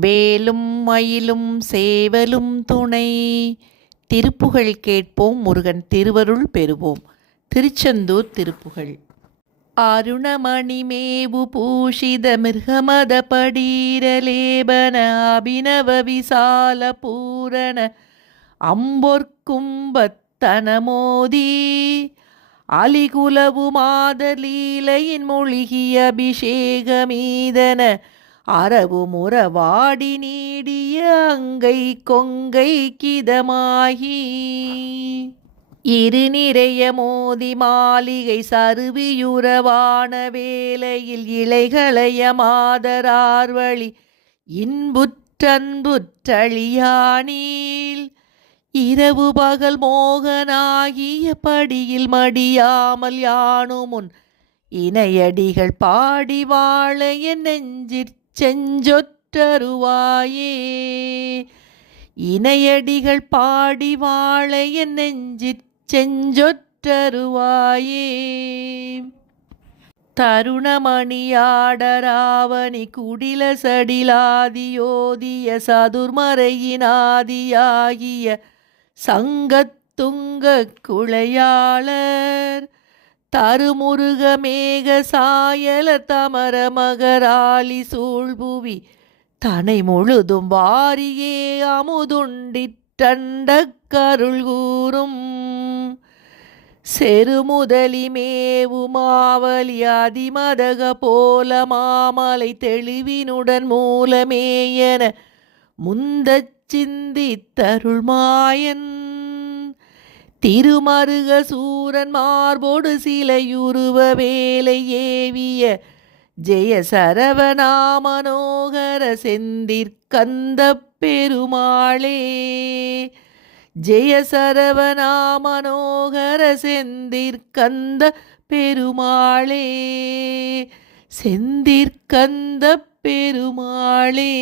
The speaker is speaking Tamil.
வேலும் மயிலும் சேவலும் துணை. திருப்புகழ் கேட்போம், முருகன் திருவருள் பெறுவோம். திருச்செந்தூர் திருப்புகழ். அருணமணி மேவு பூஷித மிருகமத படீரலேபன அபிநவ விசால பூரண அம்பொற்கும்பத்தனமோதி அலிகுலவு மாதலீலையின் மொழிகிய அபிஷேகமீதன அரவு முறவாடி நீடிய அங்கை கொங்கை கிதமாகி இரு நிறைய மோதி மாளிகை சருவியுறவான வேளையில் இலைகளைய மாதரார்வழி இன்புற்றன்புற்றழியானீள் இரவு பகல் மோகனாகிய படியில் மடியாமல் யானுமுன் இணையடிகள் பாடி வாழ என் நெஞ்சிற் செஞ்சொற்றருவாயே. இணையடிகள் பாடி வாழ என் நெஞ்சிற் செஞ்சொற்றருவாயே. தருணமணியாடராவணி குடில சடிலாதியோதிய சதுர்மறையினாதியாகிய சங்கத்துங்க குளையாளர் தருமுருக மேக சாயல தமர மகராளி சூழ்புவி தனை முழுதும் வாரியே அமுதுண்டிட்டண்ட கருள் கூறும் செருமுதலி மேவு மாவலி அதிமதக போல மாமலை தெளிவினுடன் மூலமேயன முந்தச் சிந்தித்தருள் மாயன் திருமருக சூரன் மார்போடு சிலையுருவ வேலை ஏவிய ஜெய சரவணாமனோகர செந்திற்கந்த பெருமாளே. ஜெய சரவணாமனோகர செந்திற்கந்த பெருமாளே. செந்திற்கந்த பெருமாளே.